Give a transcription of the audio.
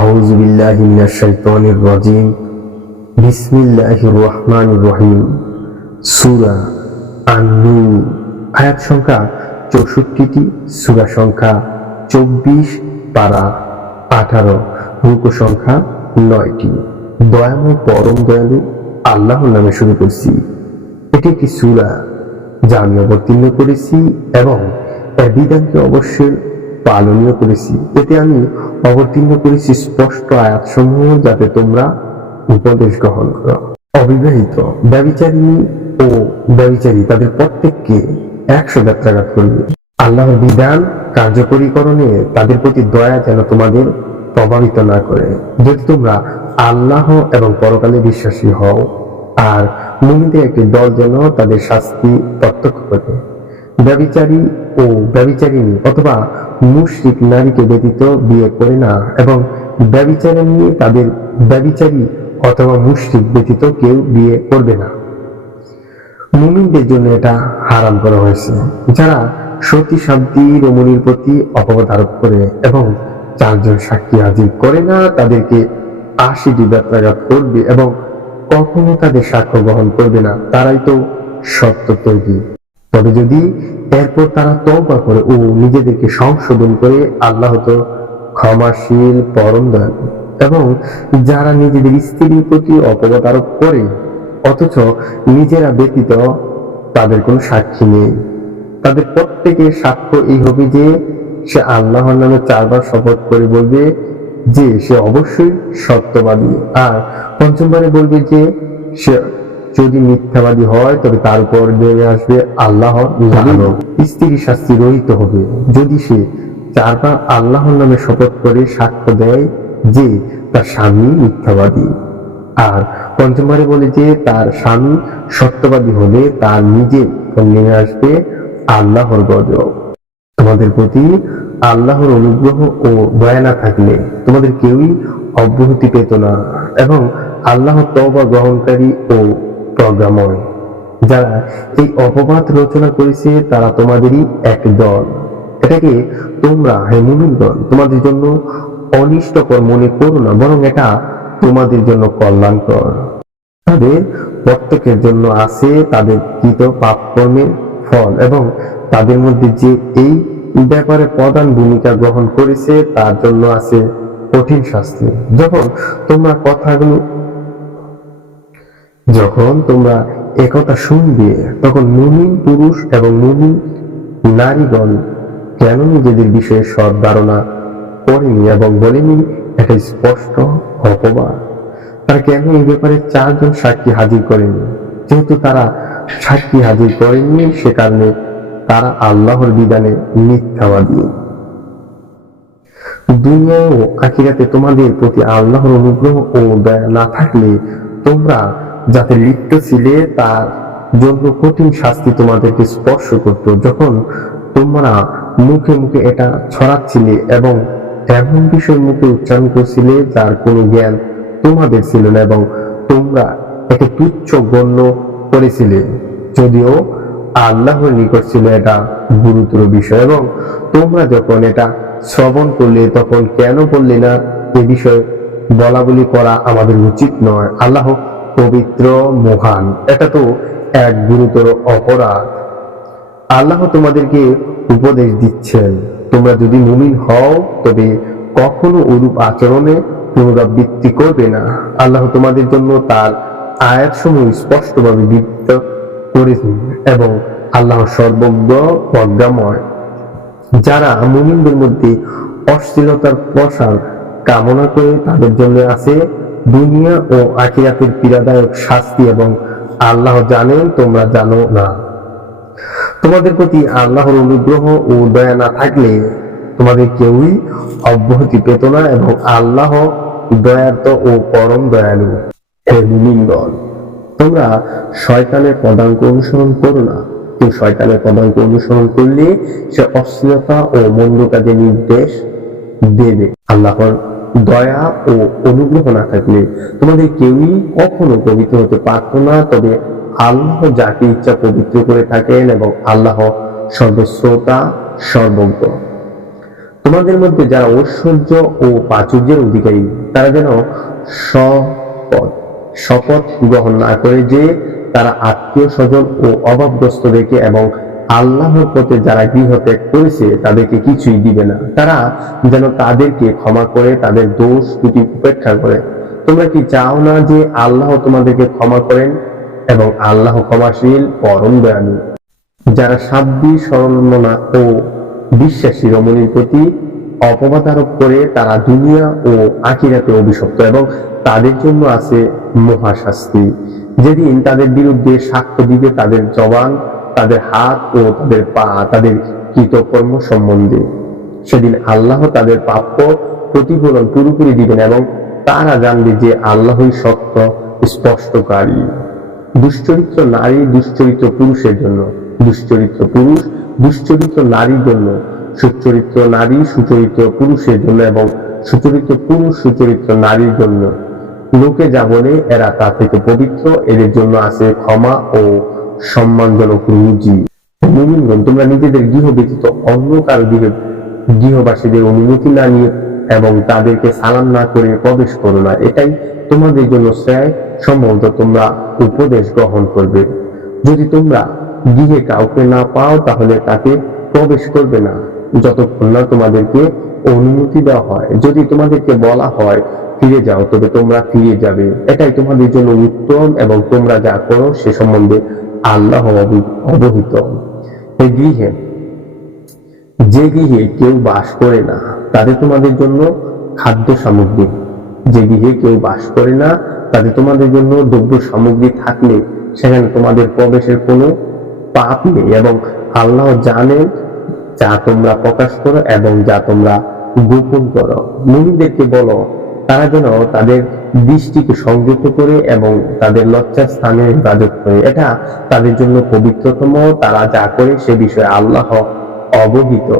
আউযু বিল্লাহি মিনাশ শাইতানির রাজিম। বিসমিল্লাহির রহমানির রহিম। সূরা আন-নূর, আয়াত সংখ্যা 64টি, সূরা সংখ্যা 24, পারা 18, রুকু সংখ্যা 9টি। দয়াময় পরম দয়ালু আল্লাহর নামে শুরু করছি। এটি একটি সূরা যা আমি অবতীর্ণ করেছি এবং এর বিধানকে অবশ্যই পালনীয় করেছি। এতে আমি অবতীর্ণ করেছি স্পষ্ট আয়াতসমূহ, যাতে তোমরা উপদেশ গ্রহণ করো। অবিবাহিত, ব্যভিচারিণী ও ব্যভিচারী তাদের প্রত্যেককে 100 বেত্রাঘাত করবে। আল্লাহর বিধান কার্যকরীকরণে তাদের প্রতি দয়া যেন তোমাদের প্রভাবিত না করে, যদি তোমরা আল্লাহ এবং পরকালে বিশ্বাসী হও। আর মুমিনদের একটি দল যেন তাদের শাস্তি প্রত্যক্ষ করে। ব্যভিচারী ও ব্যভিচারিণী অথবা মুশরিক নারীকে ব্যতীত বিয়ে করে না, এবং ব্যভিচারিণী তাদের ব্যভিচারী অথবা মুশরিক ব্যতীত কেউ বিয়ে করবে না। মুমিনদের জন্য এটা হারাম করা হয়েছে, যারা সতী সাধ্বী রমণীর প্রতি অপবাদ আরোপ করে এবং 4 জন সাক্ষী হাজির করে না, তাদেরকে 80টি বেত্রাঘাত করবে এবং কখনো তাদের সাক্ষ্য গ্রহণ করবে না। তারাই তো সত্য তৈরি। তবে যদি এরপর তারা তওবা করে ও নিজেদেরকে সংশোধন করে, আল্লাহ তো ক্ষমাশীল পরম দয়ালু। এবং যারা নিজেদের স্ত্রীর প্রতি অপবাদ আরোপ করে অথচ নিজেরা ব্যতীত তাদের কোনো সাক্ষী নেই, তাদের প্রত্যেকের সাক্ষ্য এই হবে যে সে আল্লাহর নামে 4 বার শপথ করে বলবে যে সে অবশ্যই সত্যবাদী, আর 5মবারে বলবে যে সে যদি মিথ্যাবাদী হয় তবে তার উপর নেমে আসবে আল্লাহর লানত। স্ত্রী শাস্তি রহিত হবে যদি সে 4 বার আল্লাহর নামে শপথ করে সাক্ষ্য দেয় যে তার স্বামী মিথ্যাবাদী, আর 5মবারে বলে যে তার স্বামী সত্যবাদী হলে তার নিজের উপর নেমে আসবে আল্লাহর গজব। তোমাদের প্রতি আল্লাহর অনুগ্রহ ও দয়া না থাকলে তোমাদের কেউই অব্যাহতি পেত না, এবং আল্লাহ তওবা গ্রহণকারী ও প্রজ্ঞাময়। যারা এই অপবাদ রচনা করেছে তারা তোমাদেরই এক দল। এটাকে তোমরা হে মুমিনগণ তোমাদের জন্য অনিষ্টকর মনে করো না, বরং এটা তোমাদের জন্য কল্যাণকর। তাদের প্রত্যেকের জন্য আছে তাদের কৃত পাপ কর্মের ফল, এবং তাদের মধ্যে যে এই ব্যাপারে প্রধান ভূমিকা গ্রহণ করেছে তার জন্য আছে কঠিন শাস্তি। যখন তোমরা একথা শুনবে, তখন মুমিন পুরুষ এবং মুমিন নারীগণ কেন নিজেদের বিষয়ে সৎ ধারণা করেনি এবং বলেনি এটা স্পষ্ট অপবাদ? তারা কেন এই ব্যাপারে 4 জন সাক্ষী হাজির করেনি? যেহেতু তারা সাক্ষী হাজির করেনি, সে কারণে তারা আল্লাহর বিধানে মিথ্যাবাদী। দুনিয়া ও আখিরাতে তোমাদের প্রতি আল্লাহর অনুগ্রহ ও দয়া না থাকলে তোমরা যাতে লিপ্ত ছিলে তার জন্য কঠিন শাস্তি তোমাদেরকে স্পর্শ করত। যখন তোমরা মুখে মুখে এটা ছড়াচ্ছিলে এবং এমন বিষয় মুখে উচ্চারণ করছিলে যার কোনো জ্ঞান তোমাদের ছিল না, এবং তোমরা একে তুচ্ছ গণ্য করেছিলে, যদিও আল্লাহর নিকট ছিল এটা গুরুতর বিষয়। এবং তোমরা যখন এটা শ্রবণ করলে তখন কেন বললে না এ বিষয়ে বলা বলি করা আমাদের উচিত নয়? আল্লাহ পবিত্র মহান, এটা তো এক গুরুতর অপরাধ। আল্লাহ তোমাদেরকে উপদেশ দিচ্ছেন, তোমরা যদি মুমিন হও তবে কখনো ওরূপ আচরণে পুনরাবৃত্তি করবে না। আল্লাহ তোমাদের জন্য তার আয়াতসমূহ স্পষ্টভাবে বিবৃত করেছেন, এবং আল্লাহ সর্বজ্ঞ প্রজ্ঞাময়। যারা মুমিনদের মধ্যে অশ্লীলতার প্রসার কামনা করে তাদের জন্য আছে দুনিয়া ও আখিরাতের পীড়াদায়ক শাস্তি, এবং আল্লাহ জানেন তোমরা জানো না। তোমাদের প্রতি আল্লাহর অনুগ্রহ ও দয়া না থাকলে তোমাদের কেউই অব্যাহতি পেত না, এবং আল্লাহ দয়ার্ত ও পরম দয়ালু। হে মুমিনগণ, তোমরা শয়তানের পদাঙ্ক অনুসরণ করো না। কেউ শয়তানের পদাঙ্ক অনুসরণ করলে সে অশ্লীলতা ও মন্দ কাজে নির্দেশ দেবে। আল্লাহর দয়া ও অনুগ্রহ না থাকলে তোমাদের কেউই কখনো পবিত্র হতে পারত না। তবে আল্লাহ যাকে ইচ্ছা পবিত্র করে থাকেন, এবং আল্লাহ সর্বশ্রোতা সর্বজ্ঞ। তোমাদের মধ্যে যারা ঐশ্বর্য ও প্রাচুর্যের অধিকারী তারা যেন শপথ গ্রহণ না করে যে তারা আত্মীয় স্বজন ও অভাবগ্রস্তদেরকে এবং আল্লাহর পথে যারা গৃহত্যাগ করেছে তাদেরকে কিছুই দিবে না। তারা যেন তাদেরকে ক্ষমা করে তাদের দোষ ত্রুটি উপেক্ষা করে। তোমরা কি চাও না যে আল্লাহ তোমাদেরকে ক্ষমা করেন? এবং আল্লাহ ক্ষমাশীল পরম দয়ালু। যারা সাধ্বী সরলমনা ও বিশ্বাসী রমণীর প্রতি অপবাদ আরোপ করে তারা দুনিয়া ও আখিরাতে অভিশপ্ত এবং তাদের জন্য আছে মহাশাস্তি। যেদিন তাদের বিরুদ্ধে সাক্ষ্য দিবে তাদের জবান, তাদের হাত ও তাদের পা তাদের কৃতকর্ম সম্বন্ধে, সেদিন আল্লাহ তাদের প্রাপ্য প্রতিফলন পুরোপুরি দিবেন এবং তারা জানবে যে আল্লাহই সত্য স্পষ্টকারী। দুশ্চরিত্র নারী দুশ্চরিত্র পুরুষের জন্য, দুশ্চরিত্র পুরুষ দুশ্চরিত্র নারীর জন্য, সুচরিত্র নারী সুচরিত্র পুরুষের জন্য এবং সুচরিত্র পুরুষ সুচরিত্র নারীর জন্য। লোকে যা বলে এরা তা থেকে পবিত্র, এদের জন্য আছে ক্ষমা ও সম্মানজনক রুজি। মুমিনগণ, তোমরা নিজেদের গৃহ ব্যতীত অন্য কারো গৃহবাসীদের অনুমতি না নিয়ে এবং তাদেরকে সালাম না করে প্রবেশ করো না, এটাই তোমাদের জন্য শ্রেয়। সম্ভবত তোমরা উপদেশ গ্রহণ করবে। যদি তোমরা গৃহে কাউকে না পাও তাহলে তাকে প্রবেশ করবে না যতক্ষণ না তোমাদেরকে অনুমতি দেওয়া হয়। যদি তোমাদেরকে বলা হয় ফিরে যাও, তবে তোমরা ফিরে যাবে, এটাই তোমাদের জন্য উত্তম এবং তোমরা যা করো সে সম্বন্ধে আল্লাহ অবহিত। যে গৃহে কেউ বাস করে না তাতে তোমাদের জন্য খাদ্য সামগ্রী, যে গৃহে কেউ বাস করে না তাতে তোমাদের জন্য দ্রব্য সামগ্রী থাকলে সেখানে তোমাদের প্রবেশের কোনো পাপ নেই এবং আল্লাহ জানেন যা তোমরা প্রকাশ করো এবং যা তোমরা গোপন করো। মুমিনদেরকে বলো তারা যেন তাদের দৃষ্টিকে সংযত করে এবং তাদের লজ্জার স্থানে ইবাদত করে, এটা তাদের জন্য পবিত্রতম। তারা যা করে সে বিষয়ে আল্লাহ অবহিত।